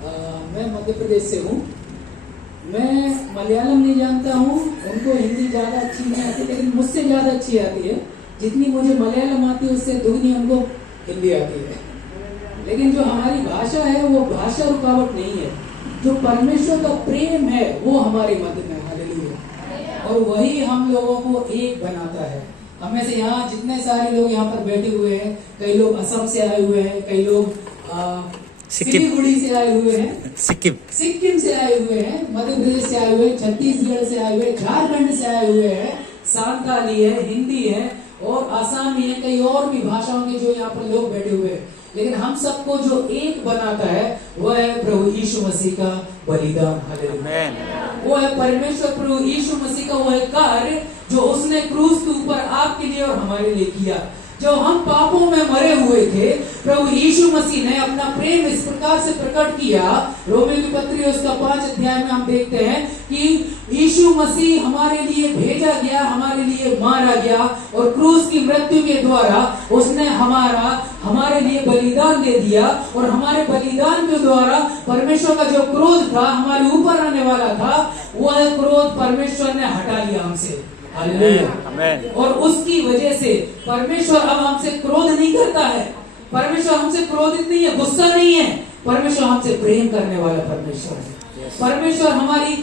मैं मध्य प्रदेश से हूँ। मैं मलयालम नहीं जानता हूँ, उनको हिंदी ज़्यादा अच्छी नहीं आती, लेकिन मुझसे ज़्यादा अच्छी आती है। जितनी मुझे मलयालम आती है उससे दुगनी उनको हिंदी आती है। लेकिन जो हमारी भाषा है वो भाषा रुकावट नहीं है। जो परमेश्वर का प्रेम है वो हमारे मध्य में, हालेलुया, और वही हम लोगों को एक बनाता है। हमें से यहाँ जितने सारे लोग यहाँ पर बैठे हुए हैं, कई लोग असम से आए हुए हैं, कई लोग सिलीगुड़ी से आए हुए हैं, सिक्किम से आए हुए हैं, मध्य प्रदेश से आए हुए हैं, छत्तीसगढ़ से आए हुए हैं, झारखंड से आए हुए हैं, सांताली है, हिंदी है और आसामी है, कई और भी भाषाओं के जो यहाँ पर लोग बैठे हुए हैं। लेकिन हम सबको जो एक बनाता है वह है प्रभु यीशु मसीह का बलिदान, हालेलुया। वो है परमेश्वर प्रभु यीशु मसीह का वो है कार्य जो उसने क्रूस के ऊपर आपके लिए और हमारे लिए किया। जब हम पापों में मरे हुए थे, प्रभु यीशु मसीह ने अपना प्रेम इस प्रकार से प्रकट किया। रोमियो की पत्री उसका 5 अध्याय में हम देखते हैं कि यीशु मसीह हमारे लिए भेजा गया, हमारे लिए मारा गया और क्रूस की मृत्यु के द्वारा उसने हमारे लिए बलिदान दे दिया। और हमारे बलिदान के द्वारा परमेश्वर का जो क्रोध था हमारे ऊपर आने वाला था, वह क्रोध परमेश्वर ने हटा लिया हमसे, हालेलुया। और उसकी वजह से परमेश्वर अब हमसे क्रोध नहीं करता है। परमेश्वर हमसे क्रोधित नहीं है, गुस्सा नहीं है। परमेश्वर हमसे प्रेम करने वाला परमेश्वर है। परमेश्वर हमारी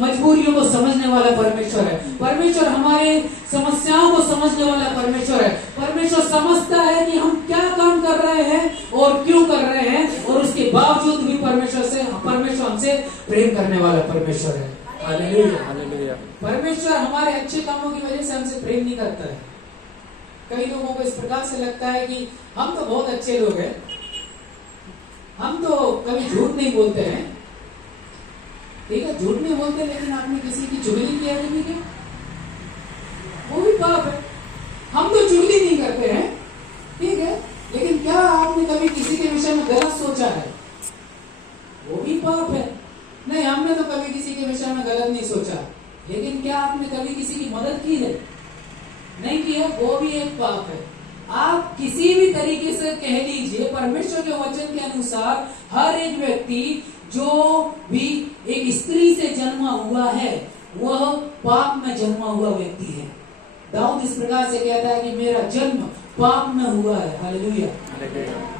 मजबूरियों को समझने वाला परमेश्वर है। परमेश्वर हमारे समस्याओं को समझने वाला परमेश्वर है। परमेश्वर समझता है कि हम क्या काम कर रहे हैं और क्यों कर रहे हैं, और उसके बावजूद भी परमेश्वर हमसे प्रेम करने वाला परमेश्वर है, हालेलुया। परमेश्वर हमारे अच्छे कामों की वजह से हमसे प्रेम नहीं करता है। कई लोगों को इस प्रकार से लगता है कि हम तो बहुत अच्छे लोग हैं, हम तो कभी झूठ नहीं बोलते हैं। ठीक है, झूठ नहीं बोलते, लेकिन आपने किसी की चुगली किया नहीं क्या? वो भी पाप है। हम तो चुगली नहीं करते हैं, ठीक है, लेकिन क्या आपने कभी किसी के विषय में गलत सोचा है? वो भी पाप है। नहीं, हमने तो कभी किसी के विषय में गलत नहीं सोचा, लेकिन क्या आपने कभी किसी की मदद की है? नहीं किया, वो भी एक पाप है। आप किसी भी तरीके से कह लीजिए, परमेश्वर के वचन के अनुसार हर एक व्यक्ति जो भी एक स्त्री से जन्मा हुआ है वह पाप में जन्मा हुआ व्यक्ति है। दाऊद इस प्रकार से कहता है कि मेरा जन्म पाप में हुआ है, हालेलुया।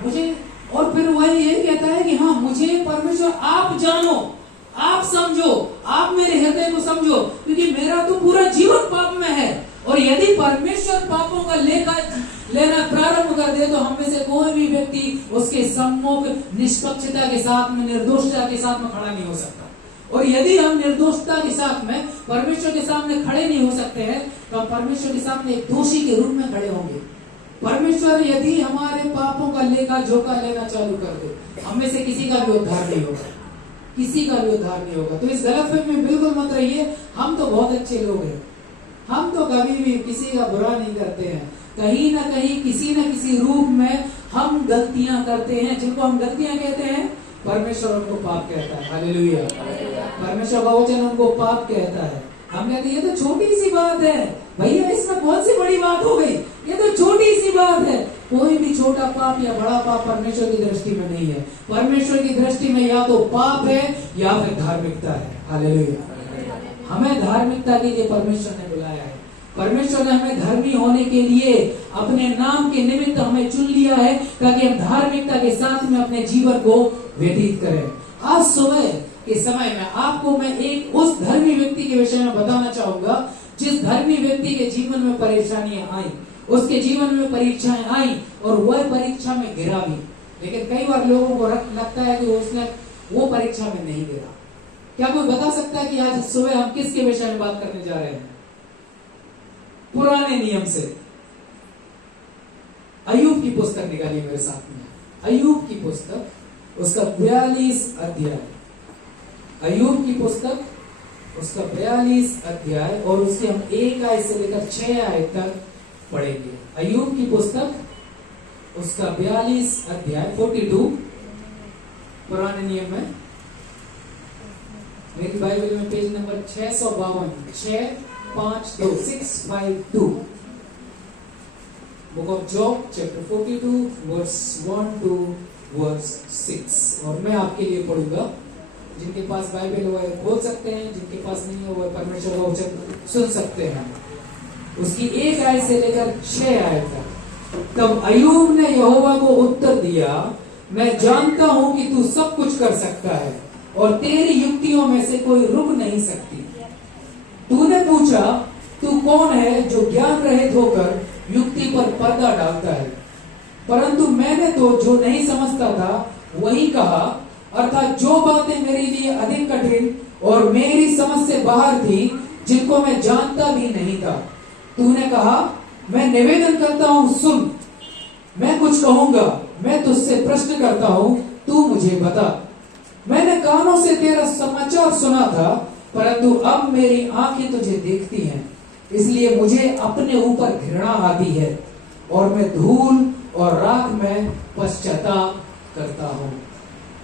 मुझे, और फिर वह ये कहता है कि हाँ, मुझे परमेश्वर आप जानो, आप समझो, आप मेरे हृदय को समझो, क्योंकि मेरा तो पूरा जीवन पाप में है। और यदि परमेश्वर पापों का लेना प्रारंभ कर दे तो हम में से कोई भी व्यक्ति उसके सम्मुख निष्पक्षता के साथ में, निर्दोषता के साथ में खड़ा नहीं हो सकता। और यदि हम निर्दोषता के साथ में परमेश्वर के सामने खड़े नहीं हो सकते हैं तो हम परमेश्वर के सामने एक दोषी के रूप में खड़े होंगे। परमेश्वर यदि हमारे पापों का लेखा जोखा लेना चालू कर दे, हम में से किसी का भी उद्धार नहीं होगा, किसी का भी उद्धार नहीं होगा। तो इस गलतफहमी में बिल्कुल मत रहिए। हम तो बहुत अच्छे लोग हैं, हम तो कभी भी किसी का बुरा नहीं करते हैं। कहीं ना कहीं किसी न किसी रूप में हम गलतियां करते हैं, जिनको हम गलतियां कहते हैं परमेश्वर उनको पाप कहता है, हालेलुया। परमेश्वर का वचन उनको पाप कहता है। हम कहते हैं ये तो छोटी सी बात है भैया, इसमें कौन सी बड़ी बात हो गई, ये तो छोटी सी बात है। कोई भी छोटा पाप या बड़ा पाप परमेश्वर की दृष्टि में नहीं है। परमेश्वर की दृष्टि में या तो पाप है या फिर धार्मिकता है, हालेलुया। हमें धार्मिकता के लिए परमेश्वर ने बुलाया है। परमेश्वर ने हमें धर्मी होने के लिए अपने नाम के निमित्त हमें चुन लिया है, ताकि हम धार्मिकता के साथ में अपने जीवन को व्यतीत करें। आज सुबह के समय में आपको मैं एक उस धर्मी व्यक्ति के विषय में बताना चाहूंगा, जिस धर्मी व्यक्ति के जीवन में परेशानियां आई, उसके जीवन में परीक्षाएं आई और वह परीक्षा में गिरा भी। लेकिन कई बार लोगों को लगता है कि वो परीक्षा में नहीं गिरा। क्या कोई बता सकता है कि आज सुबह हम किसके विषय में बात करने जा रहे हैं? पुराने नियम से अय्यूब की पुस्तक निकालिए मेरे साथ में। अय्यूब की पुस्तक, उसका 42 अध्याय। अय्यूब की पुस्तक, उसका 42 अध्याय, और उसके हम 1 आयत से लेकर 6 आयत तक पढ़ेंगे। अय्यूब की पुस्तक, उसका 42 अध्याय, 42 पुराने नियम में। मेरी बाइबल में page number 652, 652 book of Job chapter 42 verse 1 to verse 6। और मैं आपके लिए पढ़ूंगा। जिनके पास बाइबल हो वह खोल सकते हैं, जिनके पास नहीं हो वह परमेश्वर का वचन सुन सकते हैं। उसकी 1 आयत से लेकर 6 आयत तक। तब अय्यूब ने यहोवा को उत्तर दिया, मैं जानता हूं कि तू सब कुछ कर सकता है और तेरी युक्तियों में से कोई रुक नहीं सकती। तूने पूछा, तू कौन है जो ज्ञान रहित होकर युक्ति पर पर्दा डालता है? परंतु मैंने तो जो नहीं समझता था वही कहा, अर्थात जो बातें मेरे लिए अधिक कठिन और मेरी समझ से बाहर थी, जिनको मैं जानता भी नहीं था। तूने कहा, मैं निवेदन करता हूं, सुन। मैं कुछ कहूंगा, मैं तुझसे प्रश्न करता हूं, तू मुझे बता। मैंने कानों से तेरा समाचार सुना था, परंतु अब मेरी आंखें तुझे देखती हैं, इसलिए मुझे अपने ऊपर घृणा आती है और मैं धूल और राख में पश्चाताप करता हूं।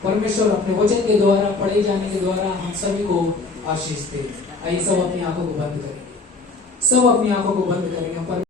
परमेश्वर अपने वचन के द्वारा, पढ़े जाने के द्वारा हम सभी को आशीष दे। आइए सब अपनी आंखों को बंद करेंगे, सब अपनी आंखों को बंद करेंगे।